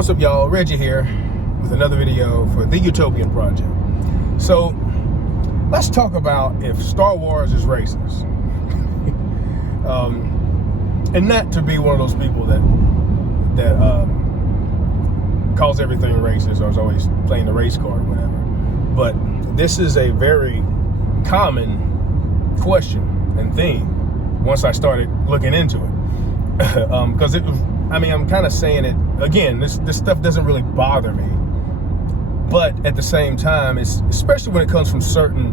What's up, y'all? Reggie here with another video for the You-Topian project. So let's talk about if Star Wars is racist. And not to be one of those people that calls everything racist or is always playing the race card or whatever. But this is a very common question and theme once I started looking into it. Because I'm kind of saying it again, this stuff doesn't really bother me, but at the same time, it's especially when it comes from certain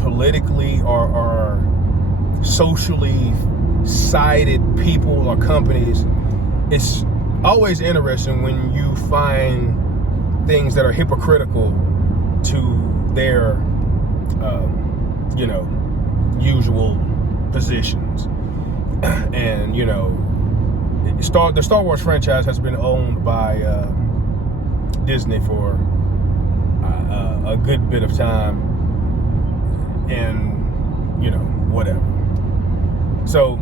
politically or socially sided people or companies. It's always interesting when you find things that are hypocritical to their usual positions. And the Star Wars franchise has been owned by Disney for a good bit of time, and whatever. So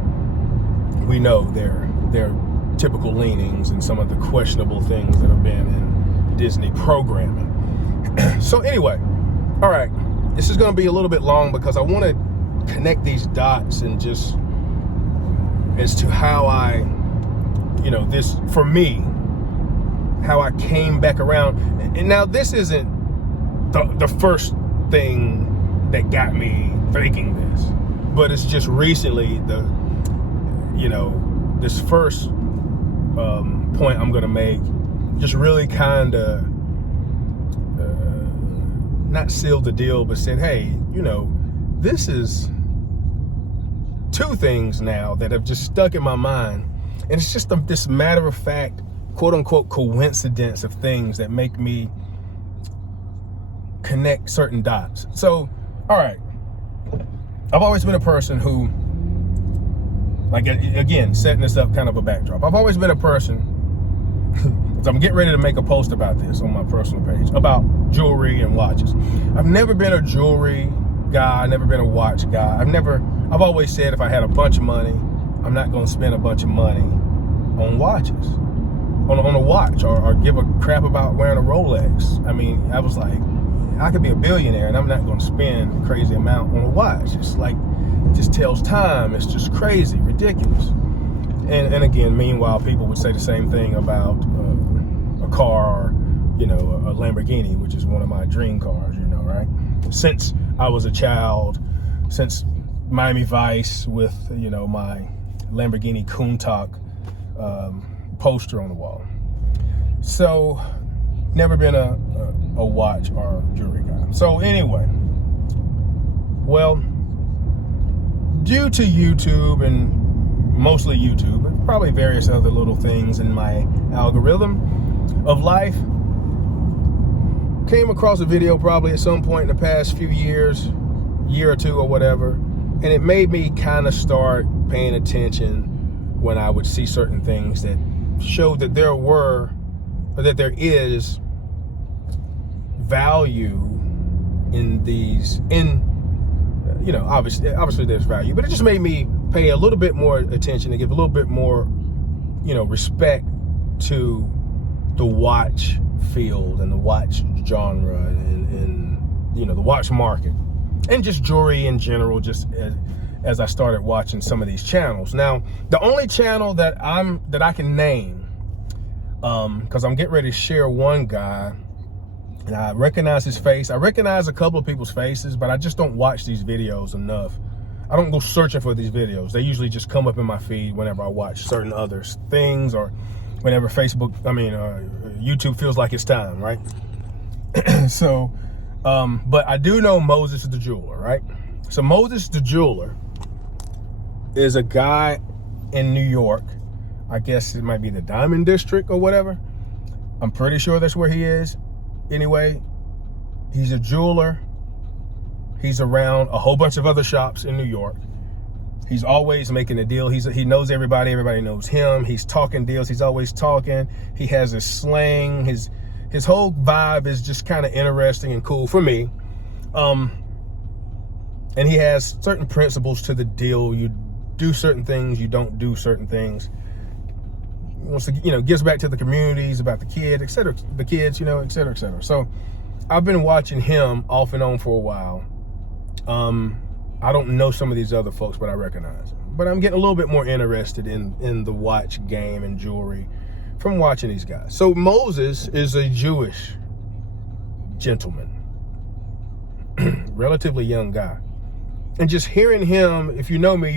we know their typical leanings and some of the questionable things that have been in Disney programming. So anyway, all right, this is going to be a little bit long because I want to connect these dots and just as to how I, this, for me, how I came back around. And now this isn't the first thing that got me thinking this, but it's just recently this first point I'm going to make just really kind of not sealed the deal, but said, hey, this is two things now that have just stuck in my mind, and it's just this matter of fact, quote unquote, coincidence of things that make me connect certain dots. So, all right, I've always been a person who, like, again, setting this up kind of a backdrop, I've always been a person, so I'm getting ready to make a post about this on my personal page about jewelry and watches. I've never been a jewelry guy, I've never been a watch guy. I've always said if I had a bunch of money, I'm not going to spend a bunch of money on watches, on a watch, or give a crap about wearing a Rolex. I mean, I was like, I could be a billionaire and I'm not going to spend a crazy amount on a watch. It's like, it just tells time. It's just crazy, ridiculous. And again, meanwhile, people would say the same thing about a car, or, a Lamborghini, which is one of my dream cars, right? Since I was a child, since Miami Vice with, my Lamborghini Countach poster on the wall. So, never been a watch or jewelry guy. So anyway, well, due to YouTube and mostly YouTube, but probably various other little things in my algorithm of life, came across a video probably at some point in the past few years, year or two or whatever, and it made me kind of start paying attention when I would see certain things that showed that there is value in these, obviously there's value, but it just made me pay a little bit more attention and give a little bit more, respect to the watch field and the watch genre and the watch market and just jewelry in general, just as I started watching some of these channels. Now, the only channel that I can name, because I'm getting ready to share one guy, and I recognize his face. I recognize a couple of people's faces, but I just don't watch these videos enough. I don't go searching for these videos. They usually just come up in my feed whenever I watch certain other things, or whenever YouTube feels like it's time, right? So, but I do know Moses the Jeweler, right? So Moses the Jeweler is a guy in New York. I guess it might be the Diamond District or whatever. I'm pretty sure that's where he is. Anyway, he's a jeweler. He's around a whole bunch of other shops in New York. He's always making a deal. He knows everybody. Everybody knows him. He's talking deals. He's always talking. He has his slang. His whole vibe is just kind of interesting and cool for me. And he has certain principles to the deal. You do certain things. You don't do certain things. wants to, gives back to the communities, about the kid, et cetera, the kids, et cetera, et cetera. So I've been watching him off and on for a while. I don't know some of these other folks, but I recognize them. But I'm getting a little bit more interested in the watch game and jewelry from watching these guys. So Moses is a Jewish gentleman, relatively young guy. And just hearing him, if you know me,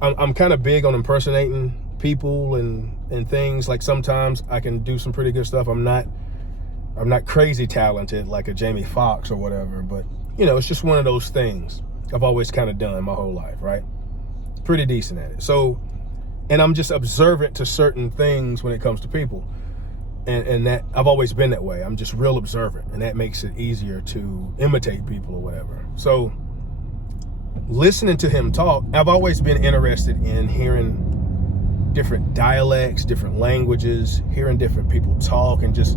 I'm kind of big on impersonating people and things. Like sometimes I can do some pretty good stuff. I'm not crazy talented like a Jamie Foxx or whatever, but it's just one of those things I've always kind of done my whole life, right? Pretty decent at it. So, and I'm just observant to certain things when it comes to people. And that I've always been that way. I'm just real observant, and that makes it easier to imitate people or whatever. So listening to him talk, I've always been interested in hearing different dialects, different languages, hearing different people talk, and just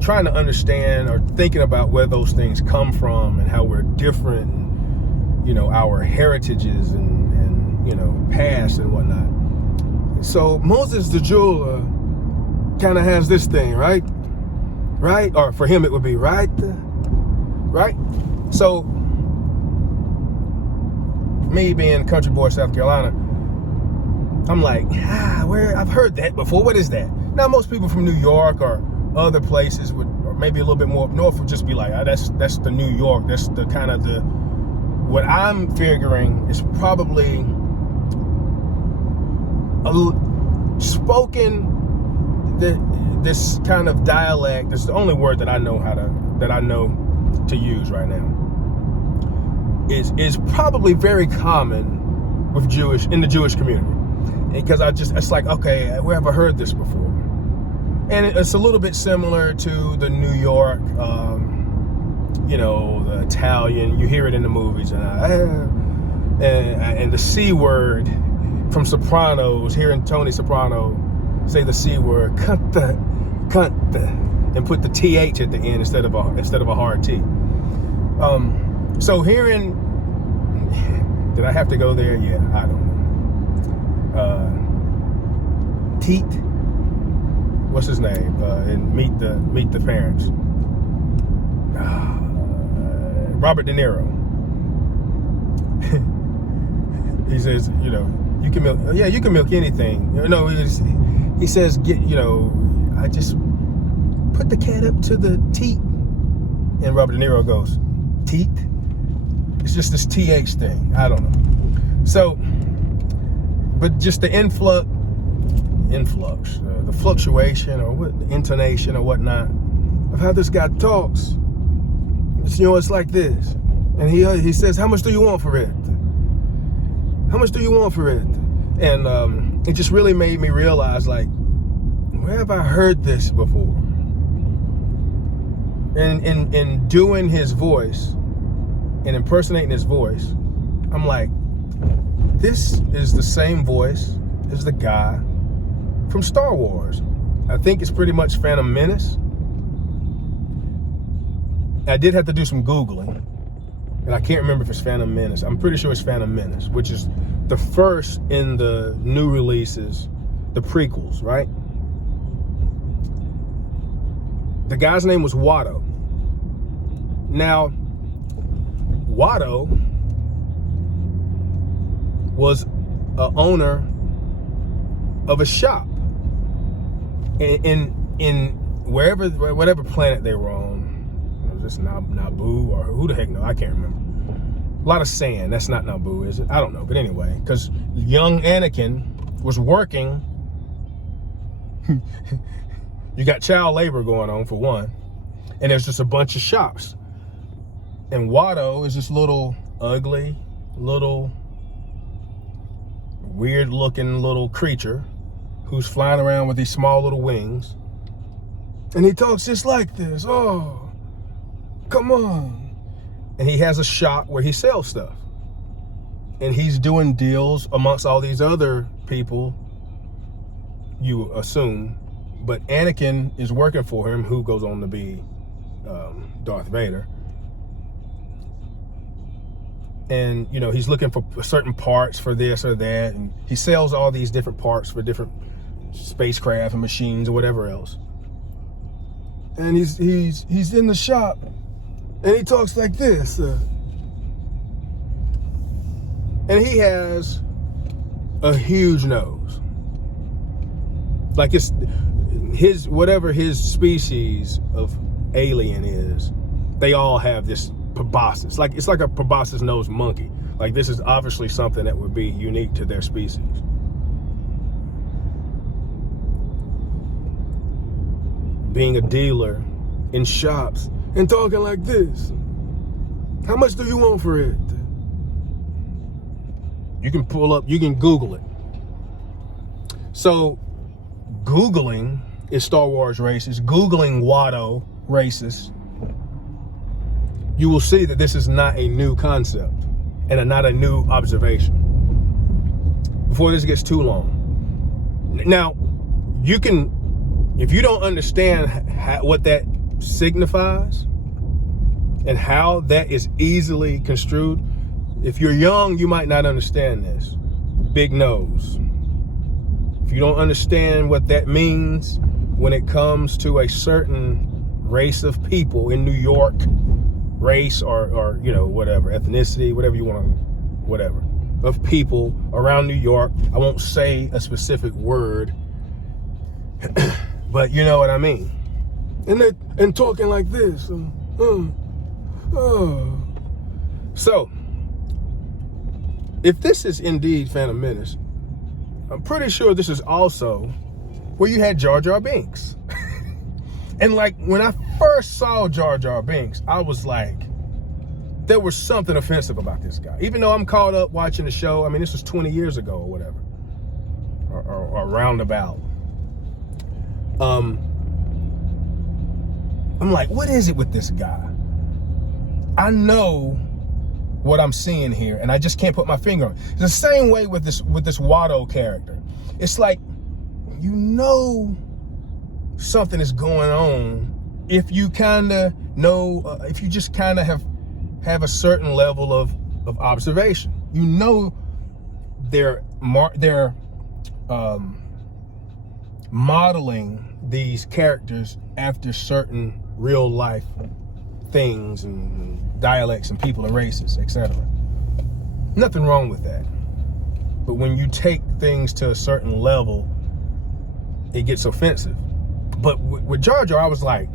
trying to understand or thinking about where those things come from and how we're different, and, our heritages and past and whatnot. So Moses the jeweler kind of has this thing, right? Or for him it would be right. So me being country boy, South Carolina, I'm like, where I've heard that before. What is that? Now most people from New York or other places or maybe a little bit more up north would just be like, that's the New York. That's the kind of what I'm figuring is probably this kind of dialect. That's the only word that I know to use right now. Is probably very common in the Jewish community, because it's like, okay, where have I heard this before? And it's a little bit similar to the New York, the Italian. You hear it in the movies, and the C word from Sopranos. Hearing Tony Soprano say the C word, cunt, and put the TH at the end instead of a hard T. So hearing, did I have to go there? Yeah, I don't know. Teat, what's his name? And Meet the Parents. Robert De Niro. He says, you can milk. Yeah, you can milk anything. He says, I just put the cat up to the teat. And Robert De Niro goes, teat? It's just this TH thing. I don't know. So, but just the influx, the fluctuation or the intonation or whatnot of how this guy talks. It's like this. And he says, how much do you want for it? How much do you want for it? And it just really made me realize, like, where have I heard this before? And in doing his voice and impersonating his voice, I'm like, this is the same voice as the guy from Star Wars. I think it's pretty much Phantom Menace. I did have to do some Googling, and I can't remember if it's Phantom Menace. I'm pretty sure it's Phantom Menace, which is the first in the new releases, the prequels, right? The guy's name was Watto. Now, Watto was an owner of a shop in whatever planet they were on. Was this Naboo or who the heck knows? I can't remember. A lot of sand. That's not Naboo, is it? I don't know. But anyway, because young Anakin was working. You got child labor going on, for one. And there's just a bunch of shops. And Watto is this little ugly, little weird looking little creature who's flying around with these small little wings. And he talks just like this. Oh, come on. And he has a shop where he sells stuff. And he's doing deals amongst all these other people, you assume. But Anakin is working for him, who goes on to be Darth Vader. And, you know, he's looking for certain parts for this or that. And he sells all these different parts for different spacecraft and machines or whatever else. And he's in the shop and he talks like this. And he has a huge nose. Like it's his, whatever his species of alien is, they all have this proboscis. Like it's like a proboscis nosed monkey. Like this is obviously something that would be unique to their species. Being a dealer in shops and talking like this. How much do you want for it? You can pull up, you can Google it. So Googling is Star Wars races, Googling Watto races, you will see that this is not a new concept and not a new observation. Before this gets too long. Now, you can, if you don't understand what that signifies and how that is easily construed, if you're young, you might not understand this. Big nose. If you don't understand what that means when it comes to a certain race of people in New York, race or you know, whatever, ethnicity, whatever you want to, whatever, of people around New York. I won't say a specific word, but you know what I mean. And talking like this. So, if this is indeed Phantom Menace, I'm pretty sure this is also where you had Jar Jar Binks. And like, when I first saw Jar Jar Binks, I was like, there was something offensive about this guy. Even though I'm caught up watching the show, I mean, this was 20 years ago or whatever, or roundabout. I'm like, what is it with this guy? I know what I'm seeing here, and I just can't put my finger on it. It's the same way with this Watto character. It's like, you know something is going on if you kind of know, if you just kind of have a certain level of observation. You know they're modeling these characters after certain real life things and dialects and people and races, etc. Nothing wrong with that. But when you take things to a certain level, it gets offensive. But with Jar Jar, I was like,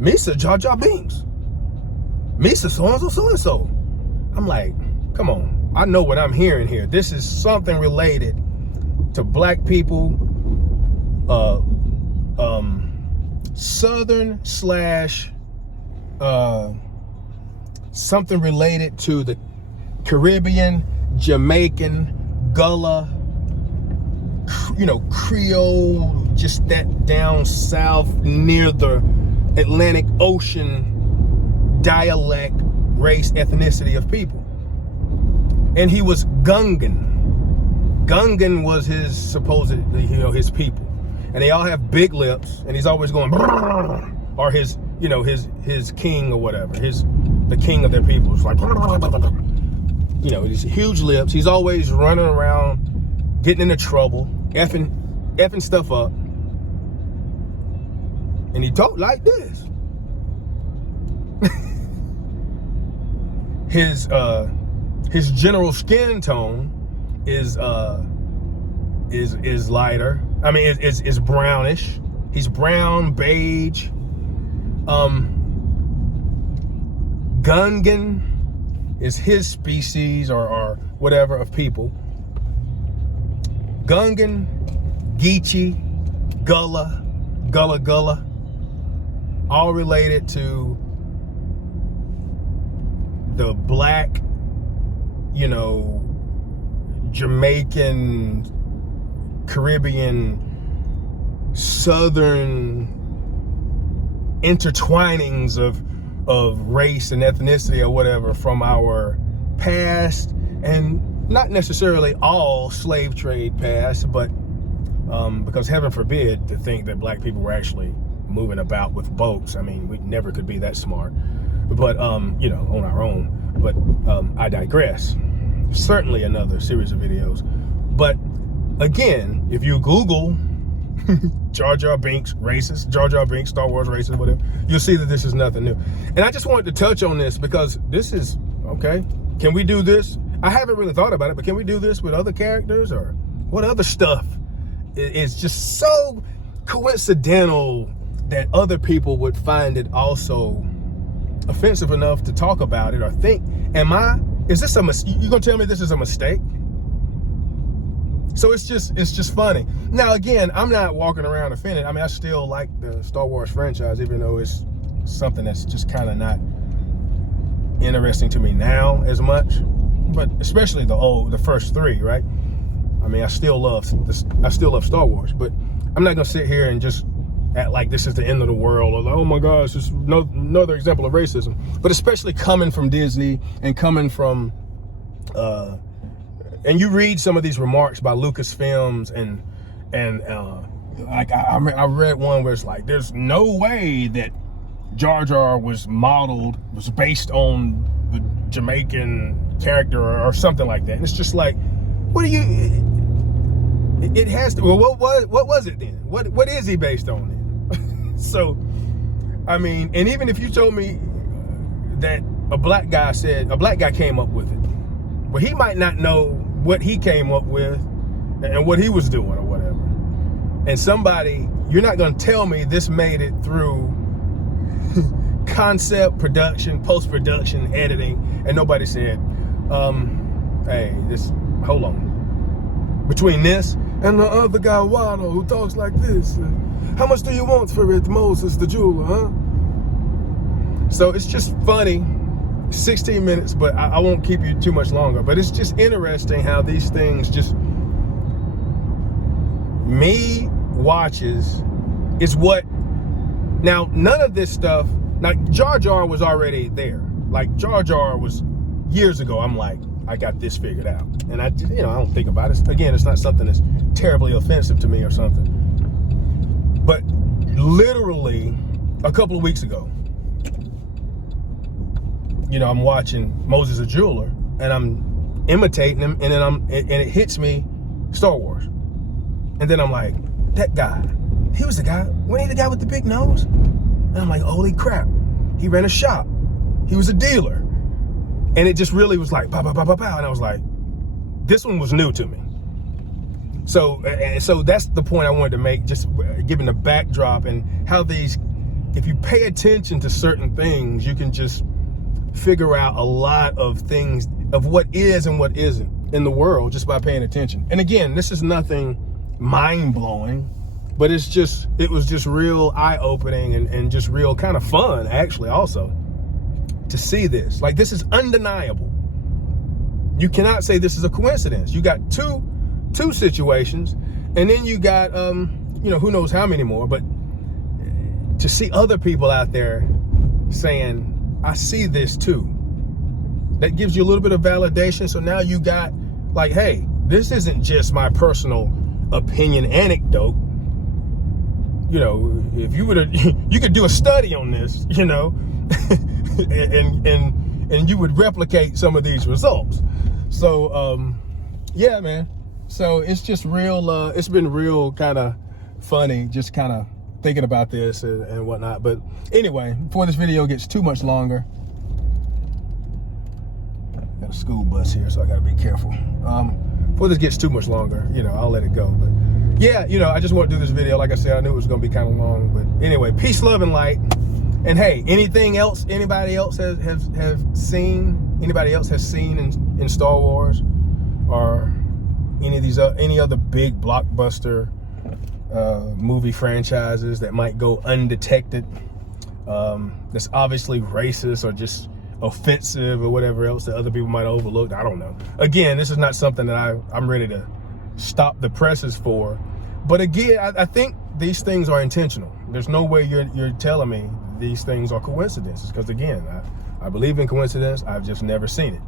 Misa Jar Jar Binks. Misa so-and-so, so-and-so. I'm like, come on. I know what I'm hearing here. This is something related to black people, Southern slash something related to the Caribbean, Jamaican, Gullah, you know, Creole, just that down south near the Atlantic Ocean dialect, race, ethnicity of people. And he was Gungan. Gungan was his supposedly, you know, his people. And they all have big lips, and he's always going, or his, you know, his king or whatever, the king of their people. It's like, you know, these huge lips. He's always running around, getting into trouble, effing stuff up. And he talked like this. His general skin tone is lighter. I mean, is brownish. He's brown, beige. Gungan is his species or whatever of people. Gungan, Geechee, Gullah, all related to the black, you know, Jamaican, Caribbean, Southern intertwinings of race and ethnicity or whatever from our past, and not necessarily all slave trade past, but because heaven forbid to think that black people were actually moving about with boats. I mean, we never could be that smart, but you know, on our own. But I digress. Certainly another series of videos. But again, if you Google Jar Jar Binks racist, Jar Jar Binks, Star Wars racist, whatever, you'll see that this is nothing new. And I just wanted to touch on this because this is, okay, can we do this? I haven't really thought about it, but can we do this with other characters, or what other stuff is just so coincidental that other people would find it also offensive enough to talk about it or think, is this you gonna tell me this is a mistake? So it's just funny. Now, again, I'm not walking around offended. I mean, I still like the Star Wars franchise, even though it's something that's just kind of not interesting to me now as much. But especially the first three, right? I mean, I still love Star Wars, but I'm not gonna sit here and just act like this is the end of the world, or like, oh my gosh, this is another example of racism. But especially coming from Disney and coming from and you read some of these remarks by Lucasfilms and like I read one where it's like, there's no way that Jar Jar was based on the Jamaican character or something like that. And it's just like, what do you? It has to. Well, what was it then? What is he based on then? So, I mean, and even if you told me that a black guy came up with it, well, he might not know what he came up with and what he was doing or whatever. And you're not going to tell me this made it through concept, production, post-production, editing, and nobody said, hey, hold on. Between this and the other guy, Wano, who talks like this, how much do you want for it, Moses the jeweler, huh? So it's just funny. 16 minutes, but I won't keep you too much longer. But it's just interesting how these things me watches is what. Now, none of this stuff, like Jar Jar was already there. Like Jar Jar was years ago. I'm like, I got this figured out. And I don't think about it. Again, it's not something that's terribly offensive to me or something. But literally a couple of weeks ago, I'm watching Moses the Jeweler, and I'm imitating him, and then it hits me, Star Wars. And then I'm like, that guy, he was the guy, wasn't he the guy with the big nose? And I'm like, holy crap, he ran a shop. He was a dealer. And it just really was like, pow, pow, pow, pow, pow. And I was like, this one was new to me. So that's the point I wanted to make, just giving the backdrop and how if you pay attention to certain things, you can just figure out a lot of things of what is and what isn't in the world just by paying attention. And again, this is nothing mind-blowing, but it was just real eye-opening and just real kind of fun, actually, also to see this. Like, this is undeniable. You cannot say this is a coincidence. You got two situations, and then you got who knows how many more. But to see other people out there saying, I see this too, that gives you a little bit of validation. So now you got like, hey, this isn't just my personal opinion anecdote. If you you could do a study on this, and you would replicate some of these results. So yeah, man. So it's just real, it's been real kind of funny, just kind of thinking about this and whatnot. But anyway, before this video gets too much longer, got a school bus here, so I gotta be careful. Before this gets too much longer, I'll let it go. But yeah, I just want to do this video. Like I said, I knew it was gonna be kind of long, but anyway, peace, love, and light. And hey, anything else anybody else has seen in Star Wars, or any other big blockbuster movie franchises that might go undetected, that's obviously racist or just offensive or whatever else that other people might have overlooked? I don't know. Again, this is not something that I'm ready to stop the presses for. But again, I think these things are intentional. There's no way you're telling me these things are coincidences, because again, I believe in coincidence. I've just never seen it.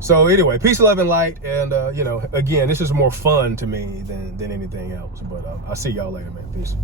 So anyway, peace, love, and light. And again, this is more fun to me than anything else. But I'll see y'all later, man. Peace.